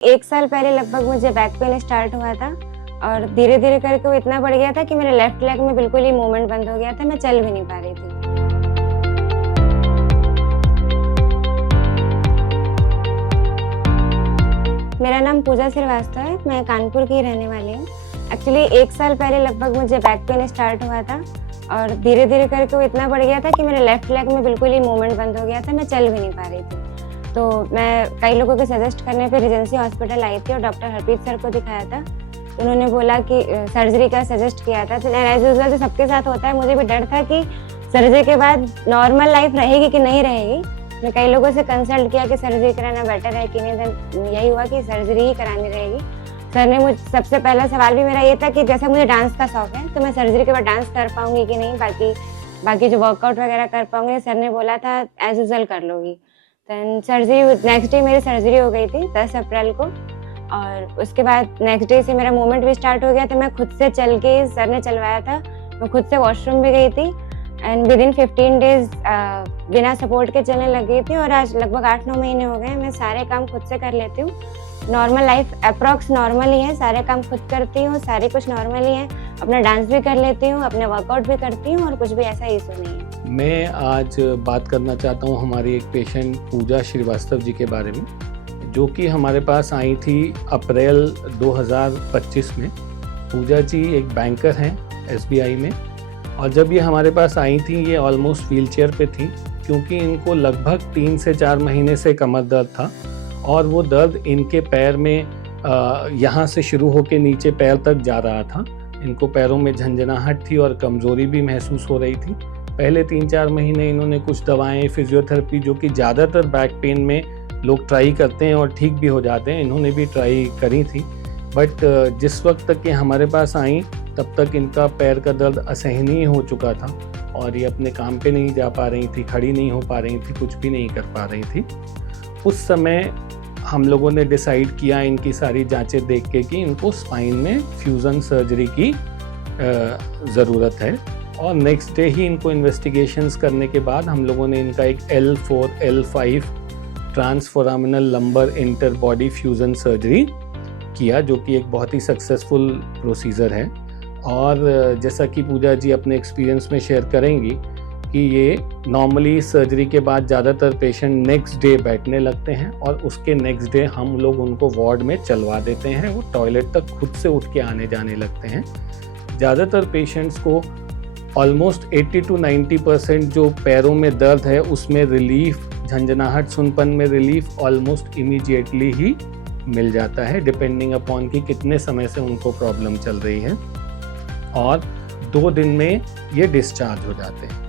1 साल पहले लगभग मुझे बैक पेन स्टार्ट हुआ था और धीरे धीरे करके वो इतना बढ़ गया था कि मेरे लेफ्ट लेग में बिल्कुल ही मूवमेंट बंद हो गया था, मैं चल भी नहीं पा रही थी। मेरा नाम पूजा श्रीवास्तव है, मैं कानपुर की रहने वाली हूँ। एक्चुअली 1 साल पहले लगभग मुझे बैक पेन स्टार्ट हुआ था और धीरे धीरे करके वो इतना बढ़ गया था कि मेरे लेफ्ट लेग में बिल्कुल ही मूवमेंट बंद हो गया था, मैं चल भी नहीं पा रही थी। तो मैं कई लोगों के सजेस्ट करने पे रीजेंसी हॉस्पिटल आई थी और डॉक्टर हरप्रीत सर को दिखाया था। तो उन्होंने बोला कि सर्जरी का सजेस्ट किया था। तो एज यूजुअल जो सबके साथ होता है, मुझे भी डर था कि सर्जरी के बाद नॉर्मल लाइफ रहेगी कि नहीं रहेगी। मैं कई लोगों से कंसल्ट किया कि सर्जरी कराना बेटर है कि नहीं, देन यही हुआ कि सर्जरी ही करानी रहेगी। सर ने मुझे सबसे पहला सवाल भी मेरा ये था कि जैसे मुझे डांस का शौक है तो मैं सर्जरी के बाद डांस कर पाऊंगी कि नहीं, बाकी जो वर्कआउट वगैरह कर पाऊंगी। सर ने बोला था एज यूजुअल कर लोगी। देन सर्जरी नेक्स्ट डे मेरी सर्जरी हो गई थी 10 अप्रैल को, और उसके बाद नेक्स्ट डे से मेरा मूवमेंट भी स्टार्ट हो गया था। मैं खुद से चल के, सर ने चलवाया था, मैं खुद से वॉशरूम भी गई थी एंड विद इन 15 डेज बिना सपोर्ट के चलने लग गई थी। और आज लगभग 8-9 महीने हो गए, मैं सारे काम खुद से कर लेती हूँ। नॉर्मल लाइफ अप्रॉक्स नॉर्मल ही है, सारे काम खुद करती हूँ, सारे कुछ नॉर्मल ही है। अपना डांस भी कर लेती हूँ, अपने वर्कआउट भी करती हूँ और कुछ भी ऐसा इशू नहीं है। मैं आज बात करना चाहता हूँ हमारी एक पेशेंट पूजा श्रीवास्तव जी के बारे में, जो कि हमारे पास आई थी अप्रैल 2025 में। पूजा जी एक बैंकर हैं SBI में, और जब ये हमारे पास आई थी ये ऑलमोस्ट व्हीलचेयर पे थी, क्योंकि इनको लगभग 3 से 4 महीने से कमर दर्द था। और वो दर्द इनके पैर में यहाँ से शुरू होकर नीचे पैर तक जा रहा था। इनको पैरों में झंझनाहट थी और कमज़ोरी भी महसूस हो रही थी। पहले 3-4 महीने इन्होंने कुछ दवाएं, फिजियोथेरेपी, जो कि ज़्यादातर बैक पेन में लोग ट्राई करते हैं और ठीक भी हो जाते हैं, इन्होंने भी ट्राई करी थी। बट जिस वक्त तक ये हमारे पास आई तब तक इनका पैर का दर्द असहनीय हो चुका था और ये अपने काम पे नहीं जा पा रही थी, खड़ी नहीं हो पा रही थी, कुछ भी नहीं कर पा रही थी। उस समय हम लोगों ने डिसाइड किया इनकी सारी जांचें देख के कि इनको स्पाइन में फ्यूज़न सर्जरी की ज़रूरत है। और नेक्स्ट डे ही इनको इन्वेस्टिगेशंस करने के बाद हम लोगों ने इनका एक L4 L5 transforaminal lumbar inter body fusion surgery किया, जो कि एक बहुत ही सक्सेसफुल प्रोसीजर है। और जैसा कि पूजा जी अपने एक्सपीरियंस में शेयर करेंगी कि ये नॉर्मली सर्जरी के बाद ज़्यादातर पेशेंट नेक्स्ट डे बैठने लगते हैं और उसके नेक्स्ट डे हम लोग उनको वार्ड में चलवा देते हैं। वो टॉयलेट तक खुद से उठ के आने जाने लगते हैं। ज़्यादातर पेशेंट्स को ऑलमोस्ट 80 to 90% जो पैरों में दर्द है उसमें रिलीफ, झंझनाहट, सुनपन में रिलीफ ऑलमोस्ट इमीडिएटली ही मिल जाता है, डिपेंडिंग अपॉन कि कितने समय से उनको प्रॉब्लम चल रही है। और 2 दिन में ये डिस्चार्ज हो जाते हैं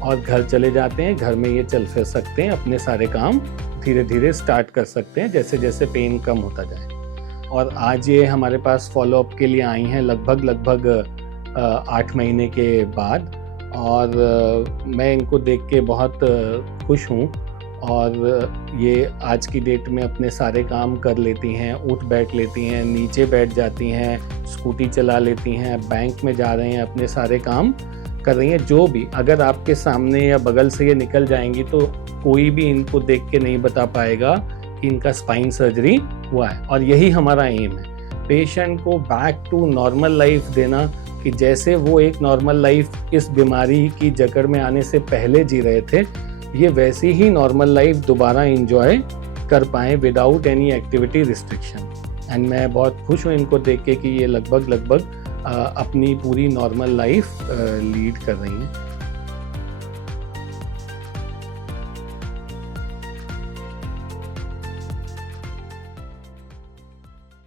और घर चले जाते हैं। घर में ये चल फिर सकते हैं, अपने सारे काम धीरे धीरे स्टार्ट कर सकते हैं जैसे जैसे पेन कम होता जाए। और आज ये हमारे पास फॉलोअप के लिए आई हैं लगभग 8 महीने के बाद, और मैं इनको देख के बहुत खुश हूँ। और ये आज की डेट में अपने सारे काम कर लेती हैं, उठ बैठ लेती हैं, नीचे बैठ जाती हैं, स्कूटी चला लेती हैं, बैंक में जा रहे हैं, अपने सारे काम कर रही हैं। जो भी अगर आपके सामने या बगल से ये निकल जाएंगी तो कोई भी इनको देख के नहीं बता पाएगा कि इनका स्पाइन सर्जरी हुआ है। और यही हमारा एम है, पेशेंट को बैक टू नॉर्मल लाइफ देना, कि जैसे वो एक नॉर्मल लाइफ इस बीमारी की जकड़ में आने से पहले जी रहे थे, ये वैसी ही नॉर्मल लाइफ दोबारा एंजॉय कर पाएँ without any activity restriction. And मैं बहुत खुश हूँ इनको देख के कि ये लगभग अपनी पूरी नॉर्मल लाइफ लीड कर रही हैं।